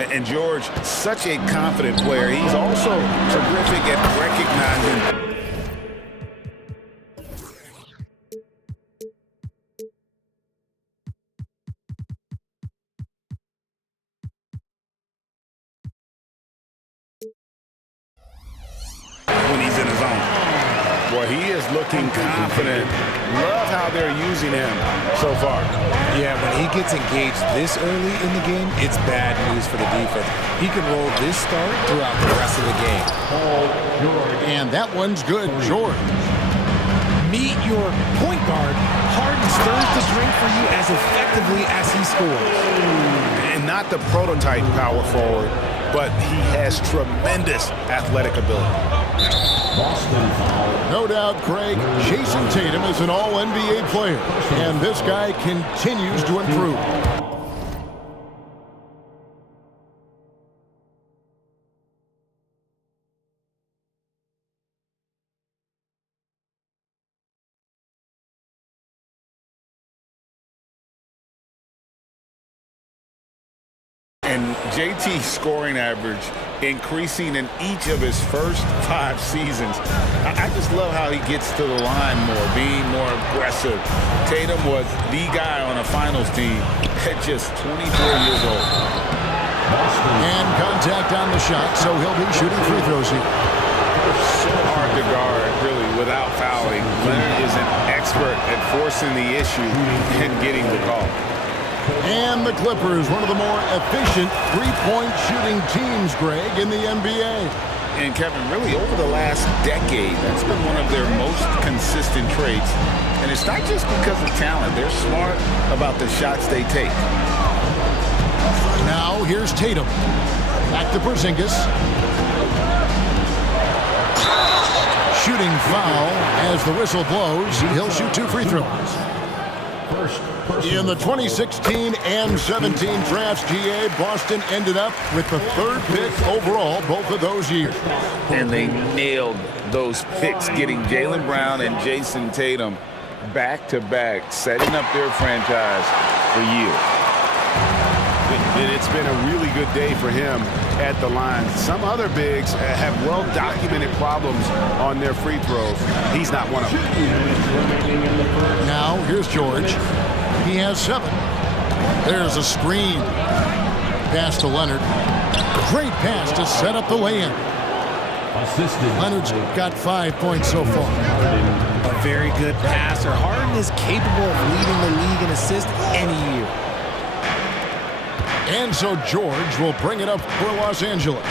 And George, such a confident player. He's also terrific at recognizing when he's in his zone. Boy, he is looking confident. Love how they're using him so far. Yeah, when he gets engaged this early in the game, it's bad news for the defense. He can roll this start throughout the rest of the game. And that one's good, George. Meet your point guard. Harden stirs the drink for you as effectively as he scores. And not the prototype power forward, but he has tremendous athletic ability. No doubt, Craig, Jason Tatum is an all-NBA player, and this guy continues to improve. And JT's scoring average increasing in each of his first 5 seasons. I just love how he gets to the line more, being more aggressive. Tatum was the guy on a finals team at just 24 years old. And contact on the shot, so he'll be shooting free throws here. So hard to guard, really, without fouling. Leonard is an expert at forcing the issue and getting the call. And the Clippers, one of the more efficient three-point shooting teams, Greg, in the NBA. And Kevin, really over the last decade, that's been one of their most consistent traits. And it's not just because of talent. They're smart about the shots they take. Now here's Tatum. Back to Porzingis. Shooting foul as the whistle blows. He'll shoot 2 free throws. In the 2016 and 17 drafts, GA, Boston ended up with the 3rd pick overall both of those years. And they nailed those picks, getting Jaylen Brown and Jason Tatum back-to-back, setting up their franchise for years. And it's been a really good day for him at the line. Some other bigs have well-documented problems on their free throws. He's not one of them. Now, here's George. He has 7. There's a screen. Pass to Leonard. Great pass to set up the lay-in. Leonard's got 5 points so far. A very good passer. Harden is capable of leading the league in assists any year. And so George will bring it up for Los Angeles.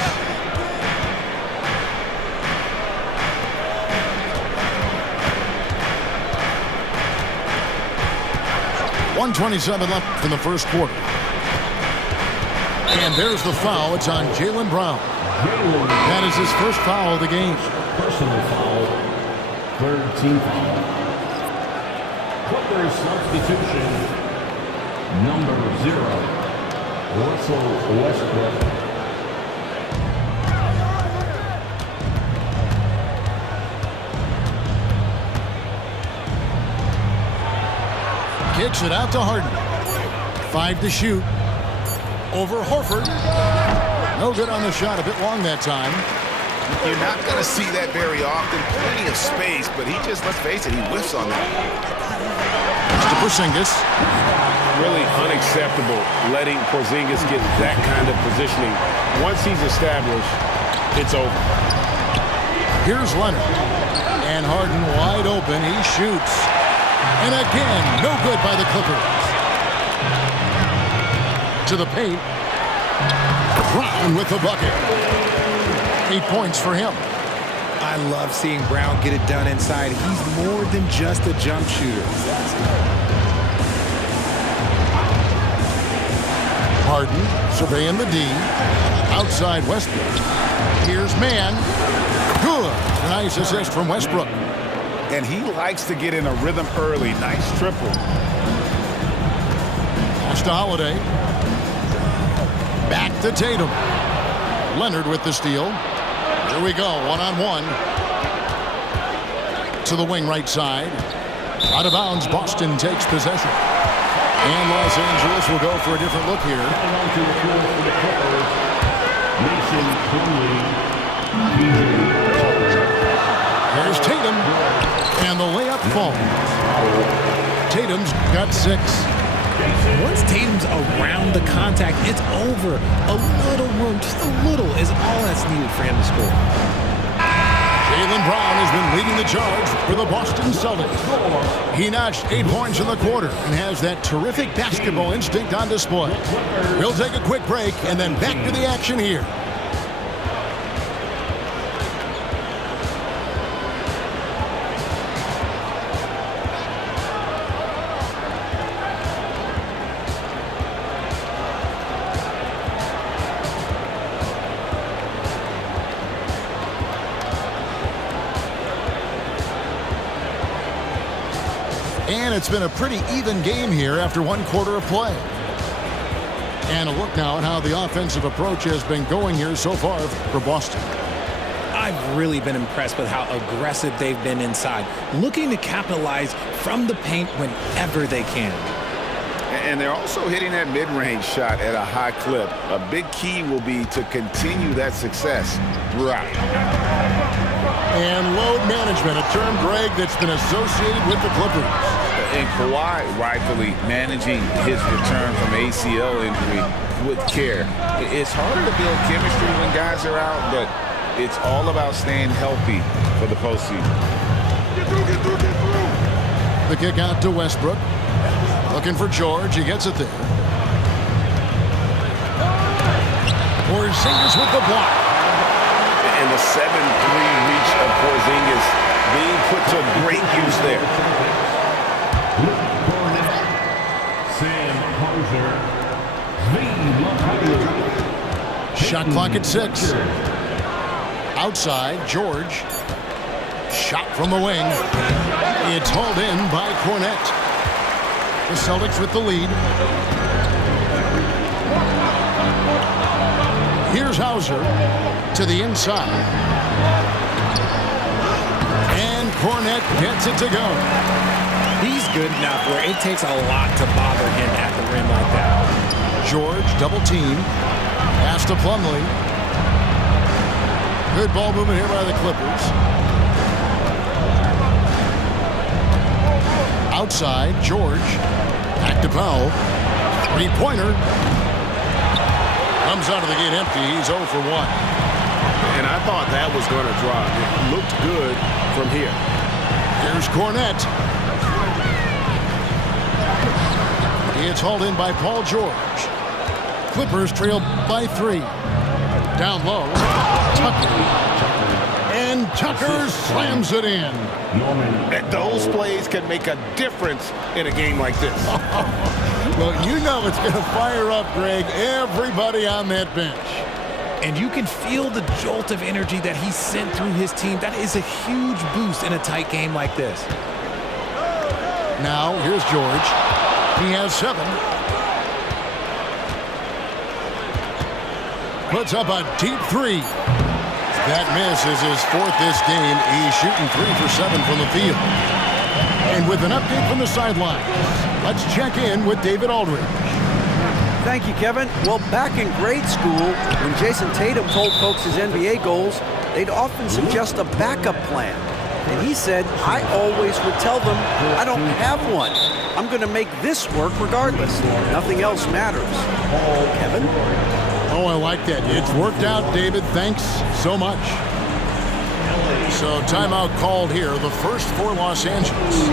.127 left in the first quarter. And there's the foul. It's on Jaylen Brown. That is his first foul of the game. Personal foul. 3rd team foul. Clippers substitution. Number 0. Russell Westbrook. Kicks it out to Harden. 5 to shoot. Over Horford. No good on the shot. A bit long that time. You're not going to see that very often. Plenty of space, but he just, let's face it, he whiffs on that. To Porzingis. Really unacceptable letting Porzingis get that kind of positioning. Once he's established, it's over. Here's Leonard. And Harden wide open. He shoots. And again, no good by the Clippers. To the paint. Brown with the bucket. 8 points for him. I love seeing Brown get it done inside. He's more than just a jump shooter. Harden surveying the D. Outside Westbrook. Here's Mann. Good. Nice assist from Westbrook. And he likes to get in a rhythm early. Nice triple. Pass to Holiday. Back to Tatum. Leonard with the steal. Here we go, one-on-one. To the wing right side. Out of bounds, Boston takes possession. And Los Angeles will go for a different look here. Tatum's got 6. Once Tatum's around the contact, it's over. A little room, just a little, is all that's needed for him to score. Jaylen Brown has been leading the charge for the Boston Celtics. He notched 8 points in the quarter and has that terrific basketball instinct on display. We'll take a quick break and then back to the action here. And it's been a pretty even game here after 1 quarter of play. And a look now at how the offensive approach has been going here so far for Boston. I've really been impressed with how aggressive they've been inside, looking to capitalize from the paint whenever they can. And they're also hitting that mid-range shot at a high clip. A big key will be to continue that success throughout. And load management, a term, Greg, that's been associated with the Clippers. And Kawhi rightfully managing his return from ACL injury with care. It's harder to build chemistry when guys are out, but it's all about staying healthy for the postseason. Get through. The kick out to Westbrook. Looking for George. He gets it there. Porzingis with the block. And the 7-3 reach of Porzingis being put to great use there. Sam Hauser. Shot clock at 6. Outside, George. Shot from the wing. It's hauled in by Cornette. The Celtics with the lead. Here's Hauser to the inside. And Cornette gets it to go. He's good enough where it takes a lot to bother him at the rim like that. George double team. Pass to Plumlee. Good ball movement here by the Clippers. Outside, George. Back to Powell. 3-pointer. Comes out of the gate empty. He's 0 for 1. And I thought that was going to drop. It looked good from here. Here's Cornette. It's hauled in by Paul George. Clippers trail by 3. Down low. Tucker. And Tucker slams it in. And those plays can make a difference in a game like this. Well, you know it's going to fire up, Greg, everybody on that bench. And you can feel the jolt of energy that he sent through his team. That is a huge boost in a tight game like this. Now, here's George. He has 7. Puts up a deep 3. That miss is his 4th this game. He's shooting 3 for 7 from the field. And with an update from the sidelines, let's check in with David Aldridge. Thank you, Kevin. Well, back in grade school, when Jason Tatum told folks his NBA goals, they'd often suggest a backup plan. And he said, I always would tell them, I don't have one. I'm going to make this work regardless. Nothing else matters. Kevin? Oh, I like that. It's worked out, David. Thanks so much. So timeout called here, the first for Los Angeles.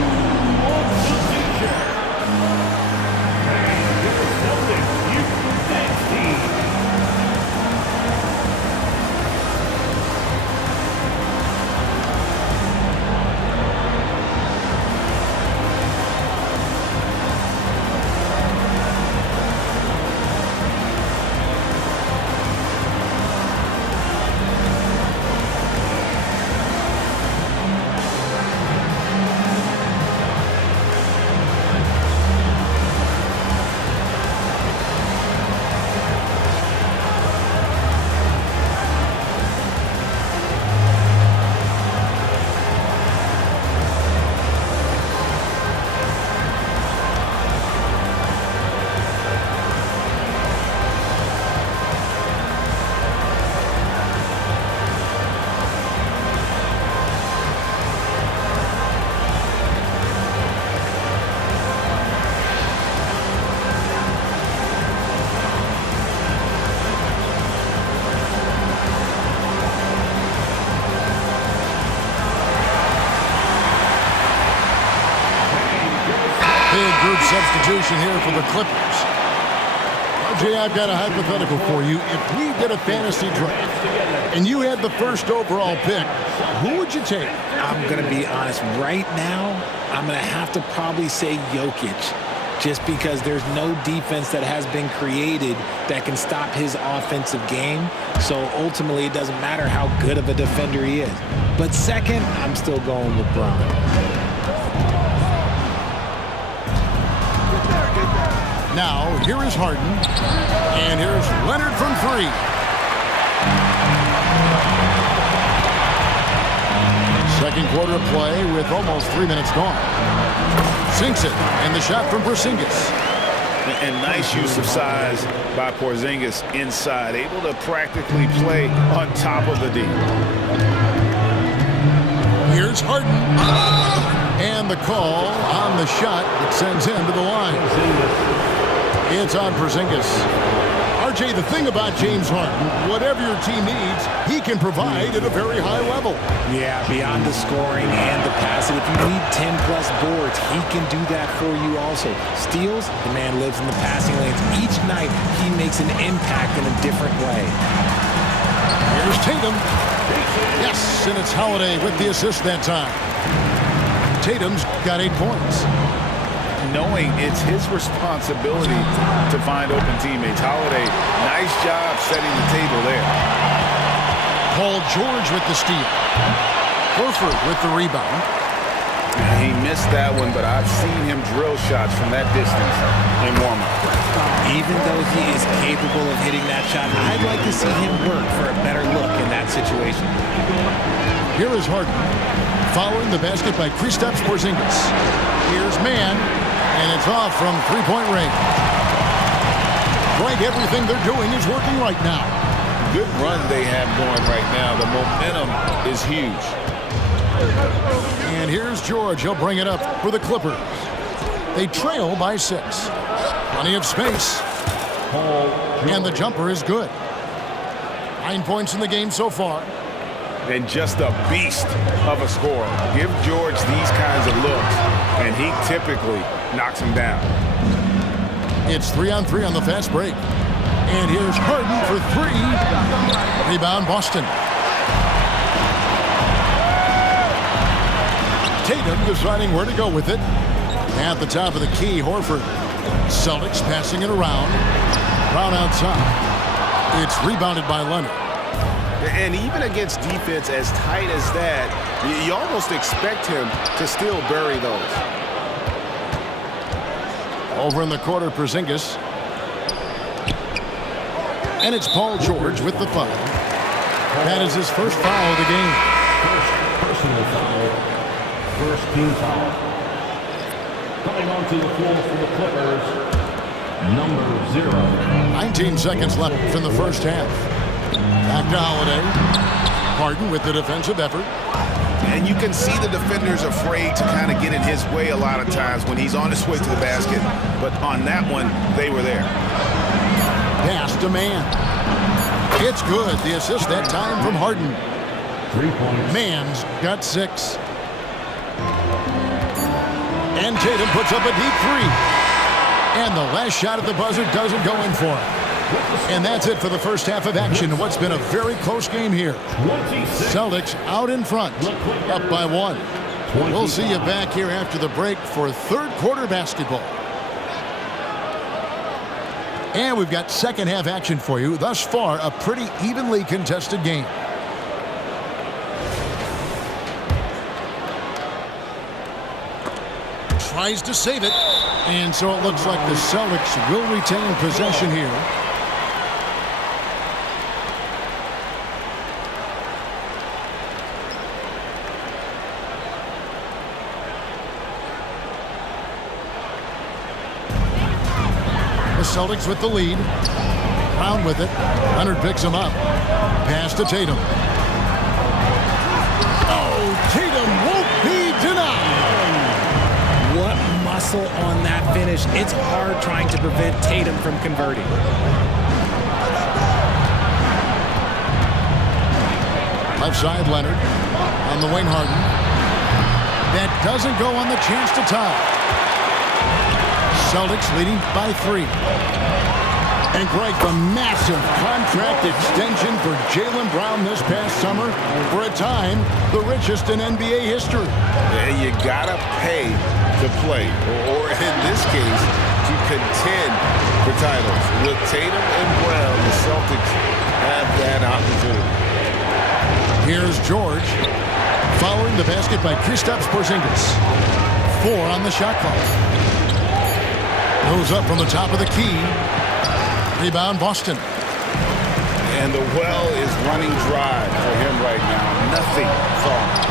substitution here for the Clippers. RJ, I've got a hypothetical for you. If we did a fantasy draft and you had the first overall pick, who would you take? I'm going to be honest. Right now, I'm going to have to probably say Jokic. Just because there's no defense that has been created that can stop his offensive game. So ultimately, it doesn't matter how good of a defender he is. But second, I'm still going with Bron. Now, here is Harden. And here's Leonard from three. Second quarter play with almost 3 minutes gone. Sinks it, and the shot from Porzingis. And nice use of size by Porzingis inside, able to practically play on top of the D. Here's Harden. And the call on the shot that sends him to the line. It's on Porzingis. RJ, the thing about James Harden, whatever your team needs, he can provide at a very high level. Yeah, beyond the scoring and the passing. If you need 10-plus boards, he can do that for you also. Steals, the man lives in the passing lanes. Each night, he makes an impact in a different way. Here's Tatum. Yes, and it's Holiday with the assist that time. Tatum's got 8 points. Knowing it's his responsibility to find open teammates. Holiday, nice job setting the table there. Paul George with the steal. Horford with the rebound. He missed that one, but I've seen him drill shots from that distance in warm-up. Even though he is capable of hitting that shot, I'd like to see him work for a better look in that situation. Here is Harden. Following the basket by Kristaps Porzingis. Here's Mann. And it's off from three-point range. Right, everything they're doing is working right now. Good run they have going right now. The momentum is huge. And here's George. He'll bring it up for the Clippers. They trail by 6. Plenty of space. And the jumper is good. 9 points in the game so far. And just a beast of a scorer. Give George these kinds of looks, and he typically knocks him down. It's 3-on-3 on the fast break. And here's Harden for 3. Rebound, Boston. Tatum deciding where to go with it. At the top of the key, Horford. Celtics passing it around. Brown outside. It's rebounded by Leonard. And even against defense as tight as that, you almost expect him to still bury those. Over in the quarter, Porzingis. And it's Paul George with the foul. That is his first foul of the game. First personal foul. First team foul. Coming onto the floor for the Clippers, number 0. 19 seconds left in the first half. Back to Holiday. Harden with the defensive effort. And you can see the defenders afraid to kind of get in his way a lot of times when he's on his way to the basket. But on that one, they were there. Pass to Mann. It's good. The assist that time from Harden. 3 points. Mann's got 6. And Tatum puts up a deep 3. And the last shot at the buzzer doesn't go in for him. And that's it for the first half of action. What's been a very close game here. Celtics out in front, up by 1. We'll see you back here after the break for third quarter basketball. And we've got second half action for you. Thus far, a pretty evenly contested game. Tries to save it. And so it looks like the Celtics will retain possession here. Celtics with the lead. Brown with it. Leonard picks him up. Pass to Tatum. Oh, Tatum won't be denied. What muscle on that finish. It's hard trying to prevent Tatum from converting. Left side, Leonard. On the wing, Harden. That doesn't go on the chance to tie. Celtics leading by 3. And Greg, the massive contract extension for Jaylen Brown this past summer, for a time, the richest in NBA history. Yeah, you gotta pay to play, or in this case, to contend for titles. With Tatum and Brown, the Celtics have that opportunity. Here's George, following the basket by Kristaps Porzingis. 4 on the shot clock. Goes up from the top of the key. Rebound, Boston. And the well is running dry for him right now. Nothing falling.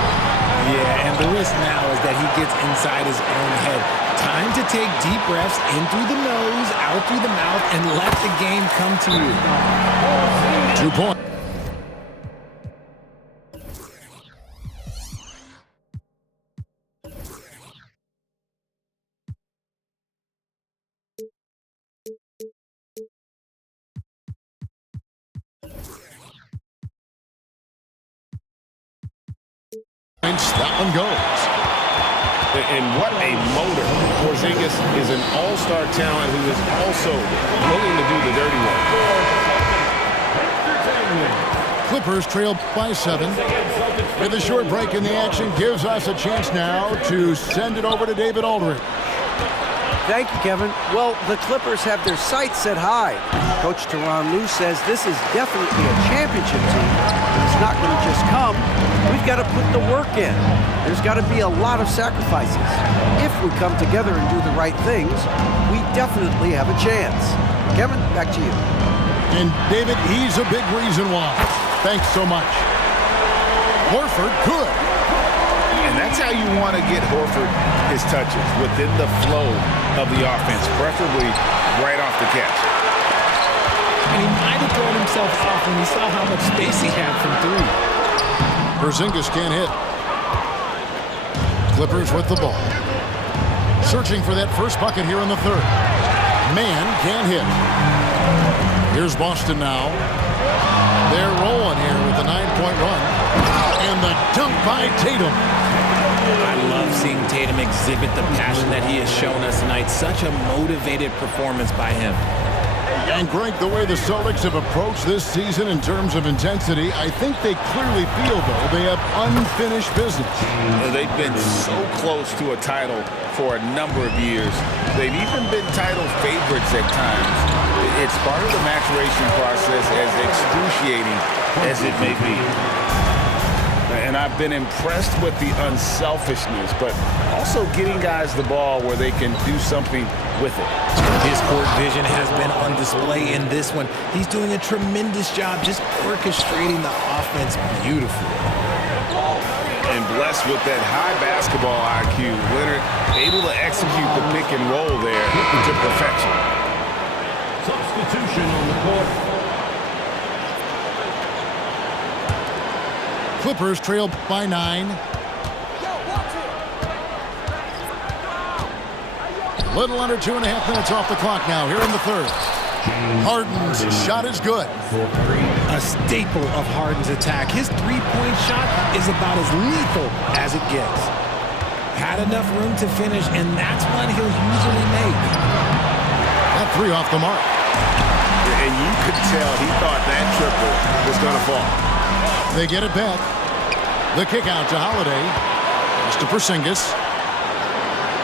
Yeah, and the risk now is that he gets inside his own head. Time to take deep breaths in through the nose, out through the mouth, and let the game come to you. 2 points. That one goes. And what a motor. Porzingis is an all-star talent who is also willing to do the dirty work. Clippers trail by 7. With a short break in the action gives us a chance now to send it over to David Aldridge. Thank you, Kevin. Well, the Clippers have their sights set high. Coach Tyronn Lue says this is definitely a championship team, but it's not going to just come. We've got to put the work in. There's got to be a lot of sacrifices. If we come together and do the right things, we definitely have a chance. Kevin, back to you. And David, he's a big reason why. Thanks so much. Horford good. And that's how you want to get Horford his touches, within the flow of the offense, preferably right off the catch. And he might have thrown himself off when he saw how much space he had from 3. Porzingis can't hit. Clippers with the ball. Searching for that first bucket here in the 3rd. Man can't hit. Here's Boston now. They're rolling here with a 9-point run. And the dunk by Tatum. I love seeing Tatum exhibit the passion that he has shown us tonight. Such a motivated performance by him. And Greg, the way the Celtics have approached this season in terms of intensity, I think they clearly feel, though, they have unfinished business. They've been so close to a title for a number of years. They've even been title favorites at times. It's part of the maturation process, as excruciating as it may be. And I've been impressed with the unselfishness, but also getting guys the ball where they can do something with it. His court vision has been on display in this one. He's doing a tremendous job just orchestrating the offense beautifully. And blessed with that high basketball IQ, Leonard able to execute the pick and roll there to perfection. Substitution on the court. Clippers trail by 9. Little under 2.5 minutes off the clock now here in the 3rd. Harden's shot is good. A staple of Harden's attack. His three-point shot is about as lethal as it gets. Had enough room to finish, and that's one he'll usually make. That 3 off the mark. And you could tell he thought that triple was going to fall. They get it back. The kick out to Holiday. It's to Porzingis.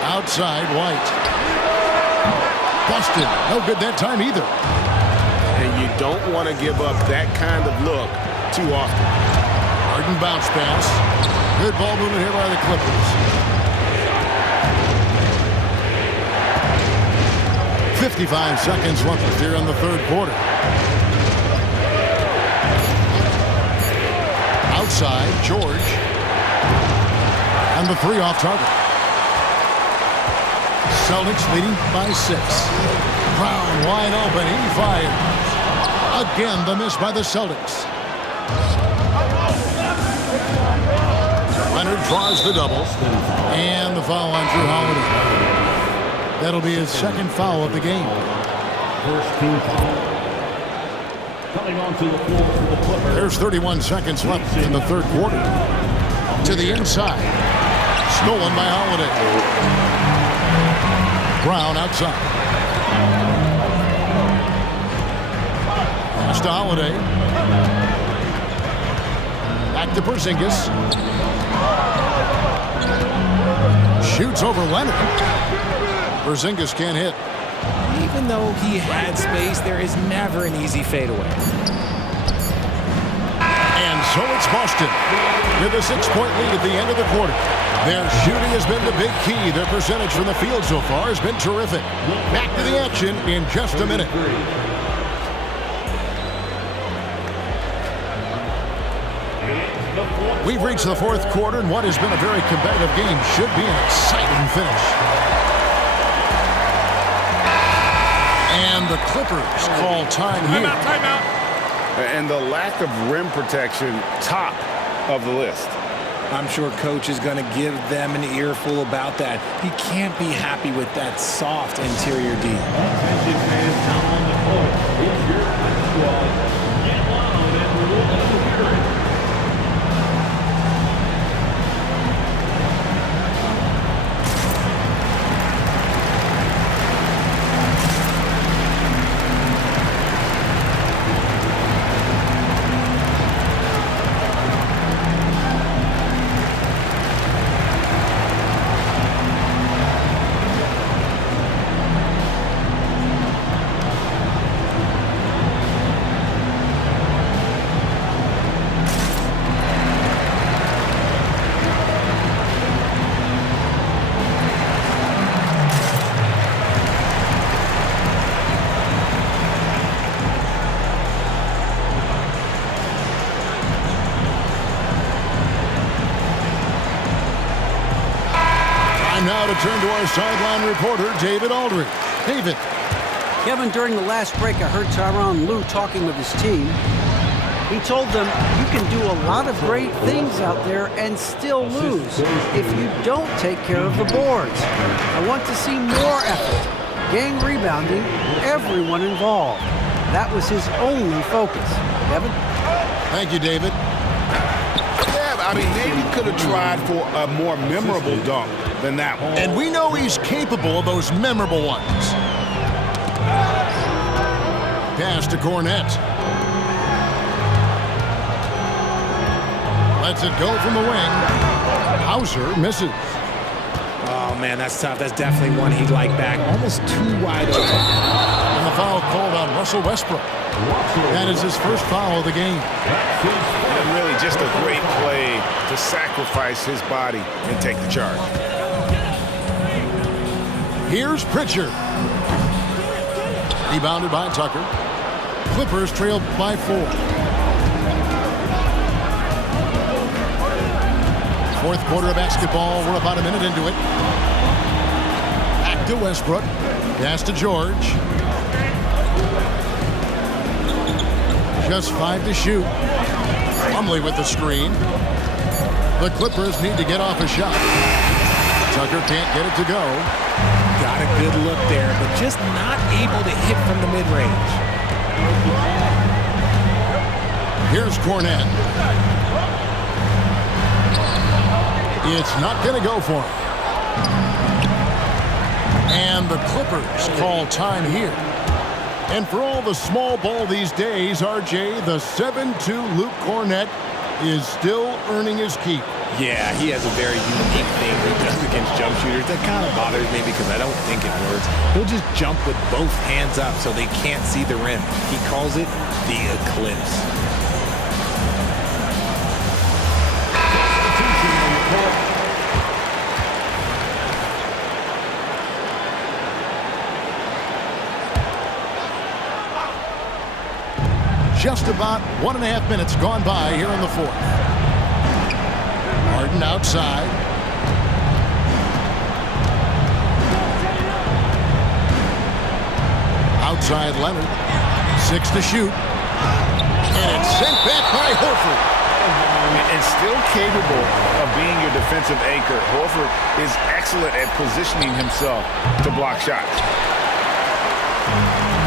Outside, White. Busted. No good that time either. And you don't want to give up that kind of look too often. Harden bounce pass. Good ball movement here by the Clippers. 55 seconds left here in the 3rd quarter. Outside, George. And the 3 off target. Celtics leading by 6. Brown wide open. He fires. Again, the miss by the Celtics. Leonard draws the double. And the foul on Jrue Holiday. That'll be his 2nd foul of the game. First team foul. Coming onto the floor for the Clippers. There's 31 seconds left in the 3rd quarter. To the inside. Stolen by Holiday. Brown outside. Pass to Holiday. Back to Porzingis. Shoots over Leonard. Porzingis can't hit. Even though he had space, there is never an easy fadeaway. And so it's Boston with a 6-point lead at the end of the quarter. Their shooting has been the big key. Their percentage from the field so far has been terrific. Back to the action in just a minute. We've reached the fourth quarter, and what has been a very competitive game should be an exciting finish. And the Clippers call time here. Timeout. And the lack of rim protection, top of the list. I'm sure coach is going to give them an earful about that. He can't be happy with that soft interior D. Attention fans down on the court. It's your squad. Get loud and we're looking to hear it. Now to turn to our sideline reporter, David Aldridge. David. Kevin, during the last break, I heard Tyronn Lue talking with his team. He told them, you can do a lot of great things out there and still lose if you don't take care of the boards. I want to see more effort, gang rebounding, everyone involved. That was his only focus. Kevin? Thank you, David. Yeah, I mean, maybe could have tried for a more memorable dunk than that one. And we know he's capable of those memorable ones. Pass to Cornette. Lets it go from the wing. Hauser misses. Oh, man, that's tough. That's definitely one he'd like back. Almost too wide open. And the foul called on Russell Westbrook. That is his first foul of the game. And really just a great play to sacrifice his body and take the charge. Here's Pritchard. Rebounded by Tucker. Clippers trailed by 4. Fourth quarter of basketball. We're about a minute into it. Back to Westbrook. Pass to George. Just 5 to shoot. Plumlee with the screen. The Clippers need to get off a shot. Tucker can't get it to go. Got a good look there, but just not able to hit from the mid-range. Here's Cornette. It's not going to go for him. And the Clippers call time here. And for all the small ball these days, RJ, the 7'2" Luke Cornette is still earning his keep. Yeah, he has a very unique thing he does against jump shooters. That kind of bothers me because I don't think it works. He'll just jump with both hands up so they can't see the rim. He calls it the eclipse. Just about 1.5 minutes gone by here in the fourth. Harden outside. Outside Leonard. 6 to shoot. And it's sent back by Horford. And still capable of being your defensive anchor. Horford is excellent at positioning himself to block shots.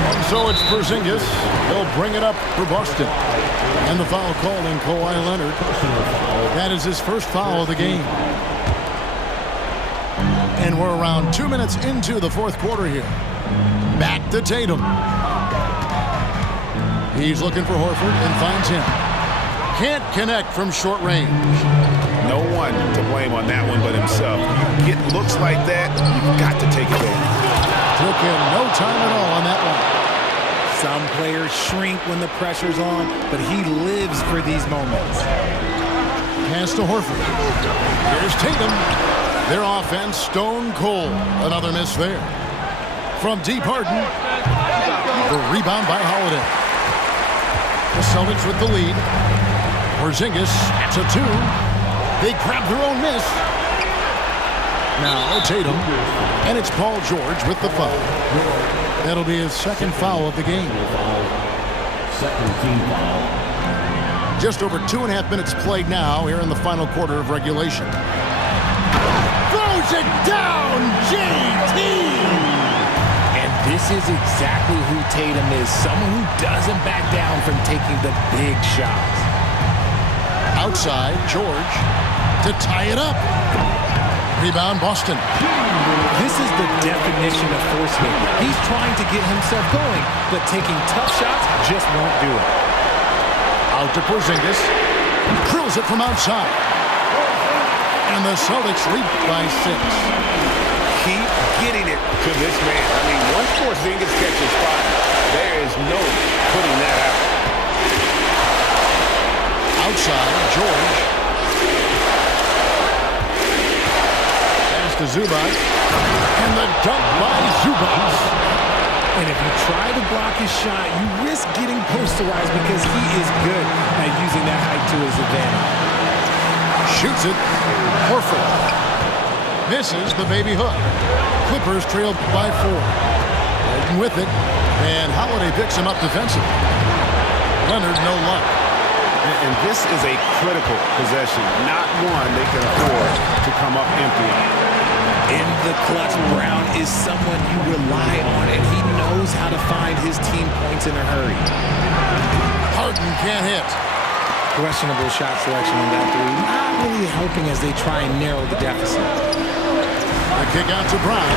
And so it's Porzingis. He'll bring it up for Boston. And the foul called on Kawhi Leonard. That is his first foul of the game. And we're around 2 minutes into the fourth quarter here. Back to Tatum. He's looking for Horford and finds him. Can't connect from short range. No one to blame on that one but himself. You get looks like that, you've got to take advantage. Took him no time at all on that one. Some players shrink when the pressure's on, but he lives for these moments. Pass to Horford. Here's Tatum. Their offense stone cold. Another miss there. From deep, Harden. The rebound by Holiday. The Celtics with the lead. Porzingis to 2. They grab their own miss. Now Tatum. And it's Paul George with the foul. That'll be his second foul of the game. Second team foul. Just over 2.5 minutes played now here in the final quarter of regulation. Throws it down, JT! And this is exactly who Tatum is, someone who doesn't back down from taking the big shots. Outside, George to tie it up. Rebound, Boston. This is the definition of forcing it. He's trying to get himself going, but taking tough shots just won't do it. Out to Porzingis. Drills it from outside. And the Celtics lead by 6. Keep getting it to this man. I mean, once Porzingis catches fire, there is no putting that out. Outside, George. Pass to Zubac. And the dunk by Zubac. And if you try to block his shot, you risk getting posterized because he is good at using that height to his advantage. Shoots it. Horford. Misses the baby hook. Clippers trailed by 4. Harden with it. And Holiday picks him up defensively. Leonard, no luck. And this is a critical possession, not one they can afford to come up empty. In the clutch, Brown is someone you rely on, and he knows how to find his team points in a hurry. Harden can't hit. Questionable shot selection on that three. Not really helping as they try and narrow the deficit. The kick out to Brown.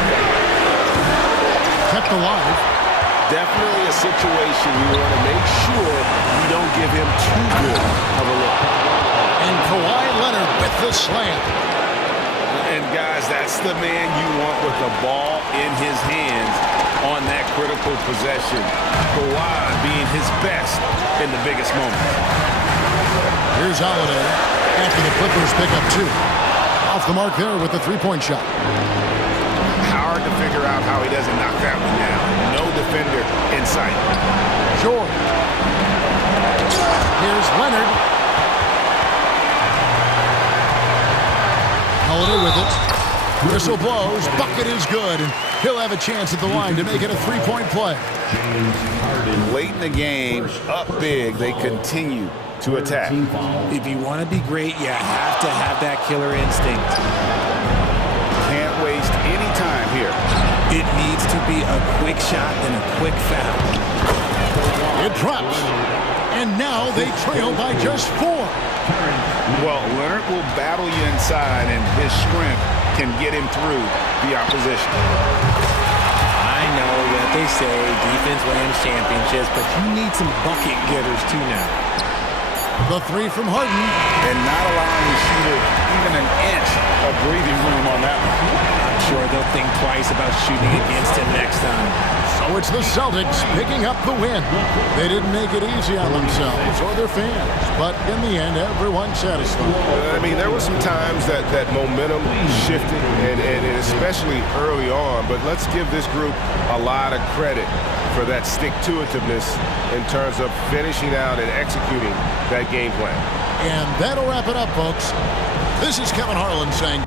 Kept alive. Definitely a situation you want to make sure you don't give him too good of a look. And Kawhi Leonard with the slam. And guys, that's the man you want with the ball in his hands on that critical possession. Kawhi being his best in the biggest moment. Here's Holiday after the Clippers pick up 2. Off the mark there with the three-point shot. Hard to figure out how he doesn't knock that one down. No defender in sight. George. Here's Leonard. Holiday with it. Whistle blows. Bucket is good. And he'll have a chance at the line to make it a three-point play. Late in the game, up big, they continue to attack. If you want to be great, you have to have that killer instinct. Can't waste any time here. It needs to be a quick shot and a quick foul. It drops. And now they trail by just 4. Well, Leonard will battle you inside, and his strength can get him through the opposition. I know that they say defense wins championships, but you need some bucket getters too now. The 3 from Harden. And not allowing the shooter even an inch of breathing room on that one. I'm sure they'll think twice about shooting against him next time. So it's the Celtics picking up the win. They didn't make it easy on themselves or their fans, but in the end, everyone's satisfied. I mean, there were some times that momentum shifted, and especially early on, but let's give this group a lot of credit for that stick-to-itiveness in terms of finishing out and executing that game plan. And that'll wrap it up, folks. This is Kevin Harlan saying